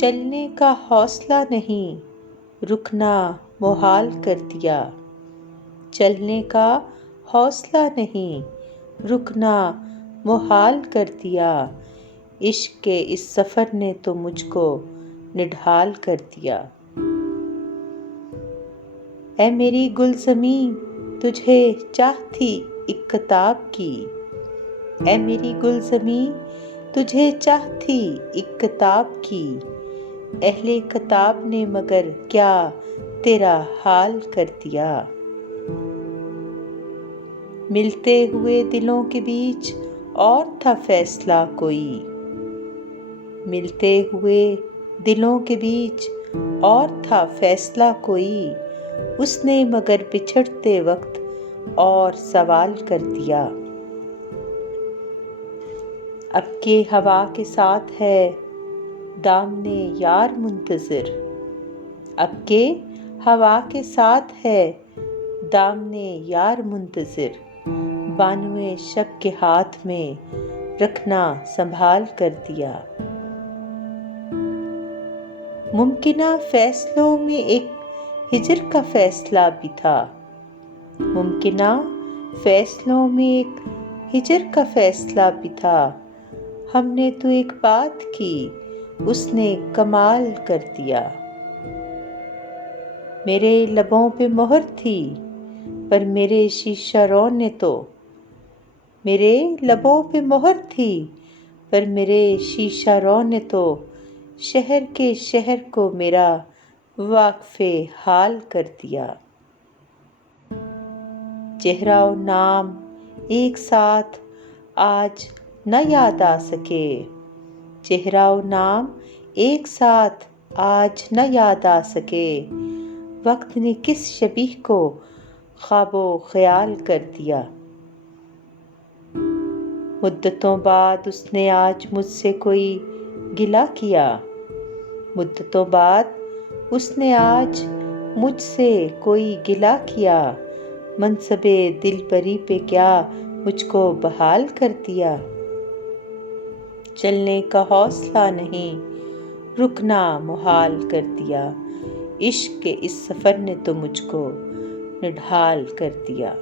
چلنے کا حوصلہ نہیں، رکنا محال کر دیا۔ چلنے کا حوصلہ نہیں، رکنا محال کر دیا۔ عشق کے اس سفر نے تو مجھ کو نڈھال کر دیا۔ اے میری گلزمیں تجھے چاہ تھی ایک کتاب کی، اے میری گلزمیں تجھے چاہ تھی ایک کتاب کی، اہل کتاب نے مگر کیا تیرا حال کر دیا۔ ملتے ہوئے دلوں کے بیچ اور تھا فیصلہ کوئی، ملتے ہوئے دلوں کے بیچ اور تھا فیصلہ کوئی، اس نے مگر بچھڑتے وقت اور سوال کر دیا۔ اب کے ہوا کے ساتھ ہے دامن یار منتظر، اب کے ہوا کے ساتھ ہے دامن یار منتظر، بانوئے شب کے ہاتھ میں رکھنا سنبھال کر دیا۔ ممکنہ فیصلوں میں ایک ہجر کا فیصلہ بھی تھا، ممکنہ فیصلوں میں ایک ہجر کا فیصلہ بھی تھا، ہم نے تو ایک بات کی اس نے کمال کر دیا۔ میرے لبوں پہ مہر تھی پر میرے شیشہ رو نے تو، میرے لبوں پہ مہر تھی پر میرے شیشہ رو نے تو، شہر کے شہر کو میرا واقف حال کر دیا۔ چہرہ و نام ایک ساتھ آج نہ یاد آ سکے، چہرہ و نام ایک ساتھ آج نہ یاد آ سکے، وقت نے کس شبیہ کو خواب و خیال کر دیا۔ مدتوں بعد اس نے آج مجھ سے کوئی گلہ کیا، مدتوں بعد اس نے آج مجھ سے کوئی گلہ کیا، منصب دلبری پہ کیا مجھ کو بحال کر دیا۔ چلنے کا حوصلہ نہیں، رکنا محال کر دیا، عشق کے اس سفر نے تو مجھ کو نڈھال کر دیا۔